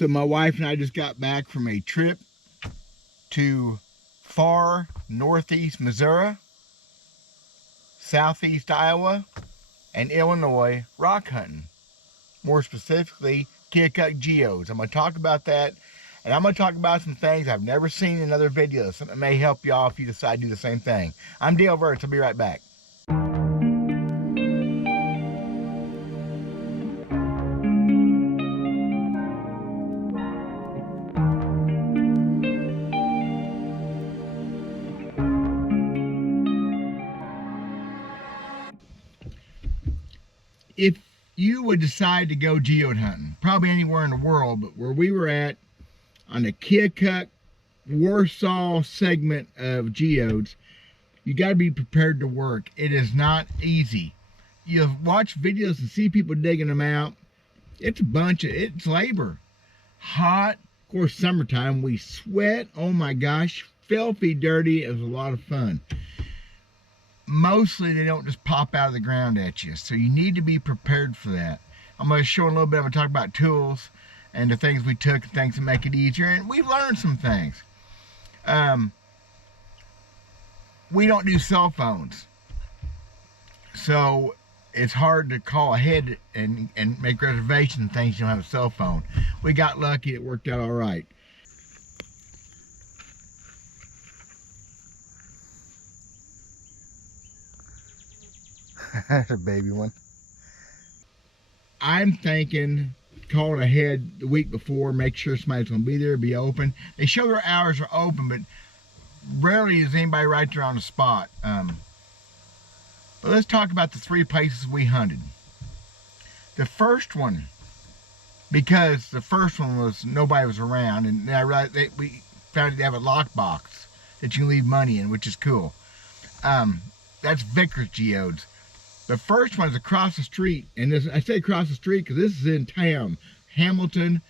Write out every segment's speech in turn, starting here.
So my wife and I just got back from a trip to far northeast Missouri, southeast Iowa, and Illinois rock hunting. More specifically, Keokuk geodes. I'm going to talk about that, and I'm going to talk about some things I've never seen in other videos. Something that may help y'all if you decide to do the same thing. I'm Dale Verts. I'll be right back. If you would decide to go geode hunting, probably anywhere in the world, but where we were at on the Keokuk, Warsaw segment of geodes, you got to be prepared to work. It is not easy. You watch videos and see people digging them out. It's it's labor. Hot, of course, summertime, we sweat. Oh my gosh, filthy dirty. It was a lot of fun. Mostly they don't just pop out of the ground at you, so you need to be prepared for that. I'm going to show a little bit. I'm going to talk about tools and the things we took, things that make it easier, and we've learned some things. We don't do cell phones, so it's hard to call ahead and make reservations and things. You don't have a cell phone. We got lucky. It worked out all right. That's a baby one. I'm thinking call it ahead the week before, make sure somebody's going to be there, be open. They show their hours are open, but rarely is anybody right there on the spot. But let's talk about the 3 places we hunted. The first one, because the first one was nobody was around, and we found they have a lockbox that you can leave money in, which is cool. That's Vickers Geodes. The first one is across the street, and I say across the street because this is in town, Hamilton,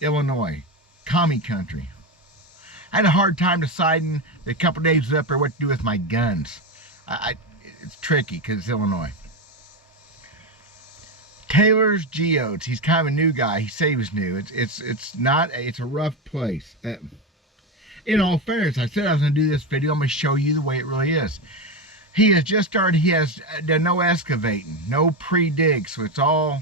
Illinois, commie country. I had a hard time deciding the couple days was up there what to do with my guns. It's tricky because it's Illinois. Taylor's Geodes. He's kind of a new guy. He said he was new. It's a rough place. In all fairness, I said I was going to do this video. I'm going to show you the way it really is. He has just started. He has done no excavating, no pre-dig, so it's all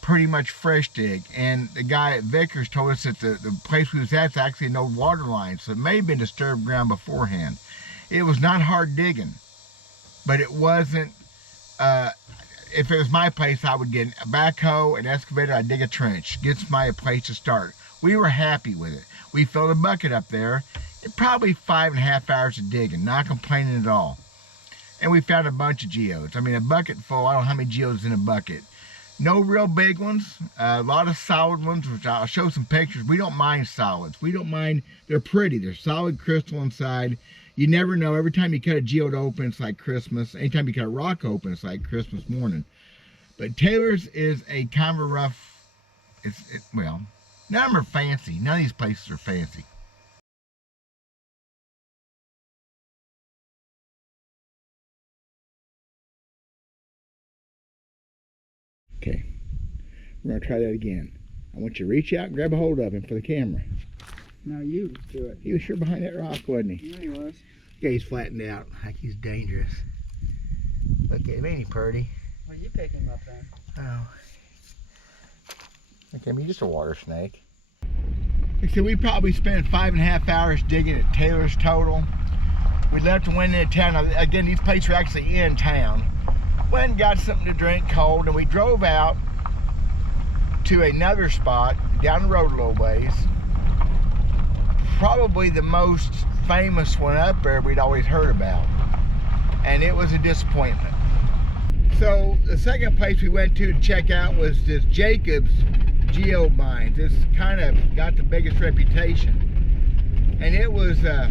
pretty much fresh dig. And the guy at Vickers told us that the place we was at is actually no water line, so it may have been disturbed ground beforehand. It was not hard digging, but it wasn't. If it was my place, I would get a backhoe, an excavator, I'd dig a trench. Gets my place to start. We were happy with it. We filled a bucket up there. Probably 5.5 hours of digging, not complaining at all. And we found a bunch of geodes. I mean, a bucket full. I don't know how many geodes in a bucket. No real big ones. A lot of solid ones, which I'll show some pictures. We don't mind solids. We don't mind. They're pretty. They're solid crystal inside. You never know. Every time you cut a geode open, it's like Christmas. Anytime you cut a rock open, it's like Christmas morning. But Taylor's is a kind of a rough. Well, none of them are fancy. None of these places are fancy. Okay, we're going to try that again. I want you to reach out and grab a hold of him for the camera. No, you do it. He was sure behind that rock, wasn't he? Yeah, he was. Yeah, he's flattened out like he's dangerous. Look at him, ain't he pretty? Well, you pick him up then. Oh. Look at him, he's just a water snake. Like I said, we probably spent 5.5 hours digging at Taylor's total. We left and went into town. Now, again, these places are actually in town. Went and got something to drink cold, and we drove out to another spot down the road a little ways. Probably the most famous one up there we'd always heard about, and it was a disappointment. So the second place we went to check out was this Jacob's Geode Mines. It's kind of got the biggest reputation, and it was I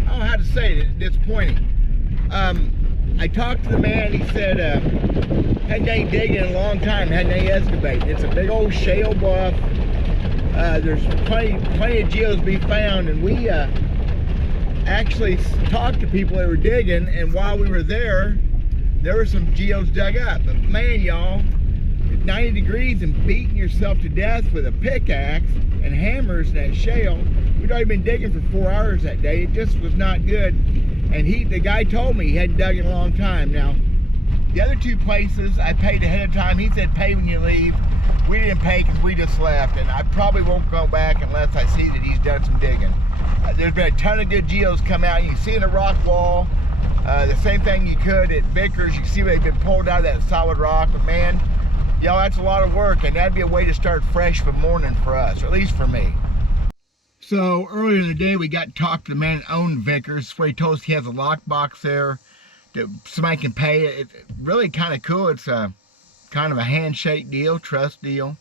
don't know how to say it, disappointing. I talked to the man. He said hadn't any digging in a long time, hadn't any excavating. It's a big old shale bluff. There's plenty of geodes to be found, and we actually talked to people that were digging, and while we were there were some geodes dug up. But man, y'all, 90 degrees and beating yourself to death with a pickaxe and hammers in that shale. We'd already been digging for 4 hours that day. It just was not good. And the guy told me he hadn't dug in a long time. Now, the other 2 places I paid ahead of time. He said pay when you leave. We didn't pay because we just left. And I probably won't go back unless I see that he's done some digging. There's been a ton of good geos come out. You can see in the rock wall, the same thing you could at Vickers. You can see they've been pulled out of that solid rock. But man, y'all, that's a lot of work. And that'd be a way to start fresh for morning for us, or at least for me. So earlier in the day, we got to talk to the man that owned Vickers. Where he told us he has a lockbox there that somebody can pay. It's really kind of cool. It's a kind of a handshake deal, trust deal.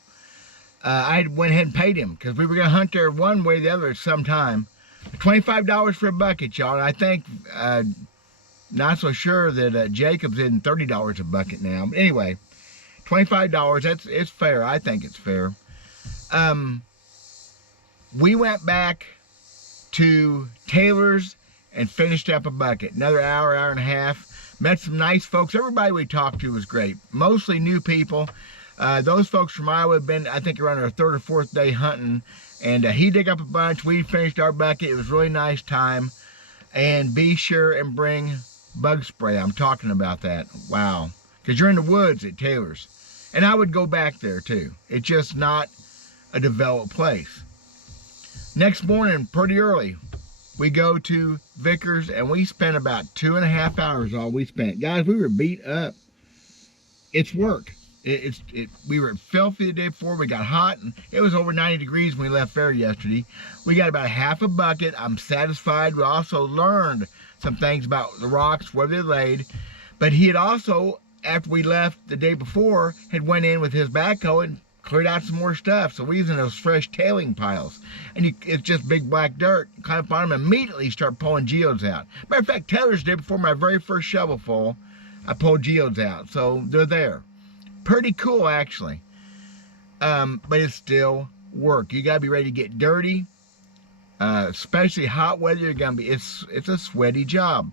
I went ahead and paid him because we were going to hunt there one way or the other sometime. $25 for a bucket, y'all. And I think, not so sure that Jacob's in $30 a bucket now. But anyway, $25, it's fair. I think it's fair. We went back to Taylor's and finished up a bucket. Another hour, hour and a half. Met some nice folks. Everybody we talked to was great. Mostly new people. Those folks from Iowa have been, I think, around our 3rd or 4th day hunting. And he dug up a bunch. We finished our bucket. It was a really nice time. And be sure and bring bug spray. I'm talking about that. Wow. Because you're in the woods at Taylor's. And I would go back there too. It's just not a developed place. Next morning, pretty early, we go to Vickers and we spent about 2.5 hours all we spent. Guys, we were beat up. It's work. We were filthy the day before. We got hot, and it was over 90 degrees when we left there yesterday. We got about half a bucket. I'm satisfied. We also learned some things about the rocks, where they laid. But he had also, after we left the day before, had went in with his backhoe and cleared out some more stuff. So we're using those fresh tailing piles. And it's just big black dirt. Climb up on them, immediately start pulling geodes out. Matter of fact, Taylor's did before my very first shovelful. I pulled geodes out. So they're there. Pretty cool, actually. But it's still work. You gotta be ready to get dirty. Especially hot weather, you're gonna be, it's a sweaty job.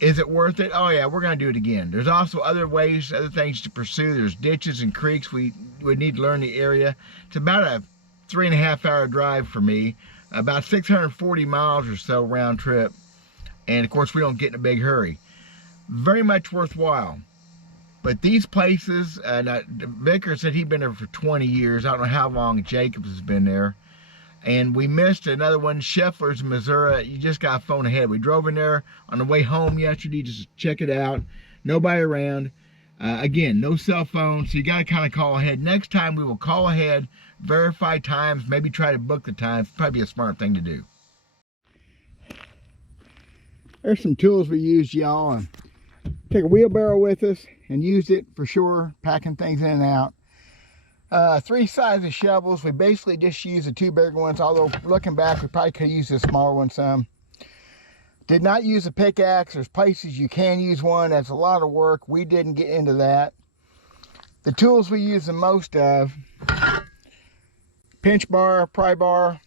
Is it worth it? Oh yeah, we're gonna do it again. There's also other ways, other things to pursue. There's ditches and creeks. We would need to learn the area. It's about a 3.5 hour drive for me, about 640 miles or so round trip. And of course, we don't get in a big hurry. Very much worthwhile. But these places, Vickers said he'd been there for 20 years. I don't know how long Jacobs has been there. And we missed another one, Scheffler's, Missouri. You just got to phone ahead. We drove in there on the way home yesterday just to check it out. Nobody around. Again, no cell phone, so you got to kind of call ahead. Next time we will call ahead, verify times, maybe try to book the time. Probably a smart thing to do. There's some tools we used, y'all. Take a wheelbarrow with us and used it for sure, packing things in and out. 3 sizes of shovels. We basically just used the 2 bigger ones, although looking back, we probably could have used a smaller one some. Did not use a pickaxe. There's places you can use one. That's a lot of work. We didn't get into that. The tools we use the most of, pinch bar, pry bar.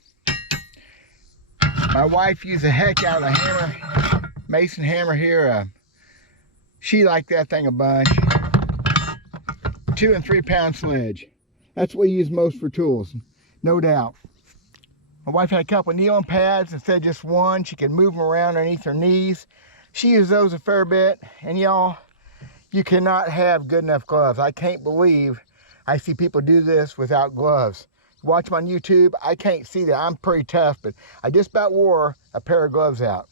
My wife used a heck out of a hammer, Mason hammer here. She liked that thing a bunch. 2 and 3 pound sledge. That's what we use most for tools, no doubt. My wife had a couple of kneeling pads instead of just one. She could move them around underneath her knees. She used those a fair bit. And y'all, you cannot have good enough gloves. I can't believe I see people do this without gloves. Watch them on YouTube. I can't see that. I'm pretty tough, but I just about wore a pair of gloves out.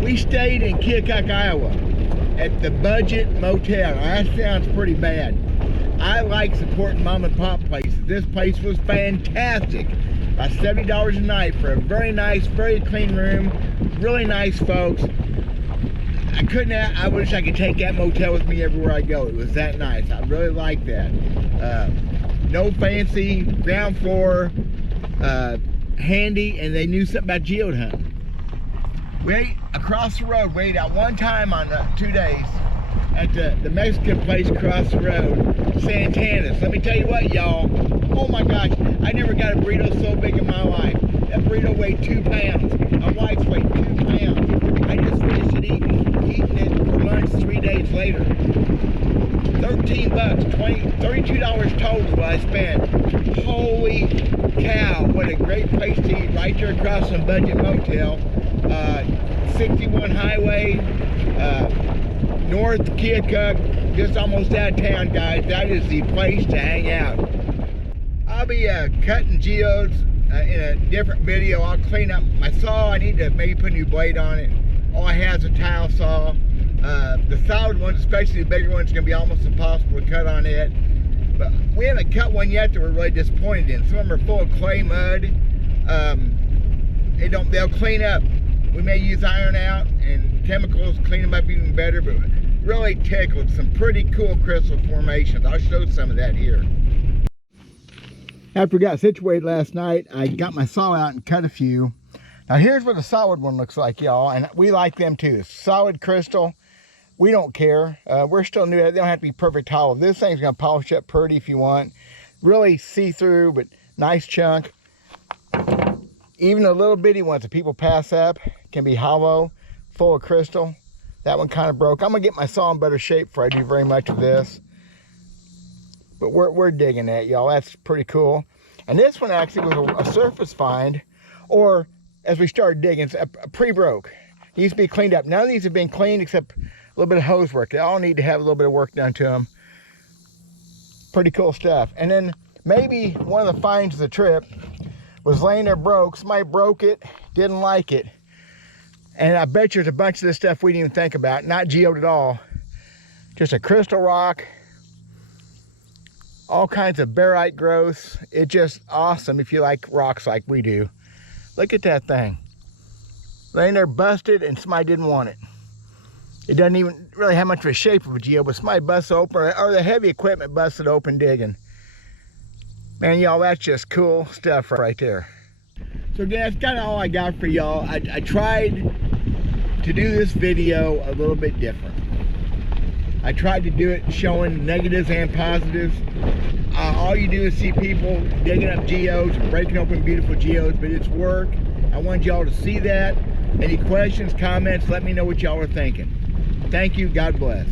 We stayed in Keokuk, Iowa at the Budget Motel. Now, that sounds pretty bad. I like supporting mom and pop places. This place was fantastic. About $70 a night for a very nice, very clean room. Really nice folks. I wish I could take that motel with me everywhere I go. It was that nice. I really like that. No fancy, ground floor, handy, and they knew something about geode hunting. We ate across the road. We ate out one time on 2 days at the Mexican place across the road, Santana's. Let me tell you what, y'all. Oh my gosh, I never got a burrito so big in my life. That burrito weighed 2 pounds. My wife's weighed 2 pounds. I just finished it eating it for lunch 3 days later. 13 $14, $32 total is what I spent. Holy cow, what a great place to eat right there across from Budget Motel. 61 Highway, North Keokuk, just almost out of town, guys. That is the place to hang out. I'll be cutting geodes in a different video. I'll clean up my saw. I need to maybe put a new blade on it. All I have is a tile saw. The solid ones, especially the bigger ones, going to be almost impossible to cut on it. But we haven't cut one yet that we're really disappointed in. Some of them are full of clay mud. They'll clean up. We may use iron out and chemicals to clean them up even better, but really tickled. Some pretty cool crystal formations. I'll show some of that here. After we got situated last night, I got my saw out and cut a few. Now here's what a solid one looks like, y'all, and we like them too. Solid crystal. We don't care. We're still new. They don't have to be perfect hollow. This thing's gonna polish up pretty if you want. Really see-through, but nice chunk. Even the little bitty ones that people pass up can be hollow, full of crystal. That one kind of broke. I'm gonna get my saw in better shape before I do very much of this. But we're digging that, y'all. That's pretty cool. And this one actually was a surface find, or as we started digging, it's a pre-broke. Needs to be cleaned up. None of these have been cleaned except a little bit of hose work. They all need to have a little bit of work done to them. Pretty cool stuff. And then maybe one of the finds of the trip was laying there broke. Somebody broke it, didn't like it. And I bet you there's a bunch of this stuff we didn't even think about. Not geode at all. Just a crystal rock. All kinds of barite growths. It's just awesome if you like rocks like we do. Look at that thing. Laying there busted and somebody didn't want it. It doesn't even really have much of a shape of a geode, but somebody busted open, or the heavy equipment busted open digging. Man, y'all, that's just cool stuff right there. So again, that's kind of all I got for y'all. I tried to do this video a little bit different. I tried to do it showing negatives and positives. All you do is see people digging up geodes and breaking open beautiful geodes, but it's work. I wanted y'all to see that. Any questions, comments, let me know what y'all are thinking. Thank you. God bless.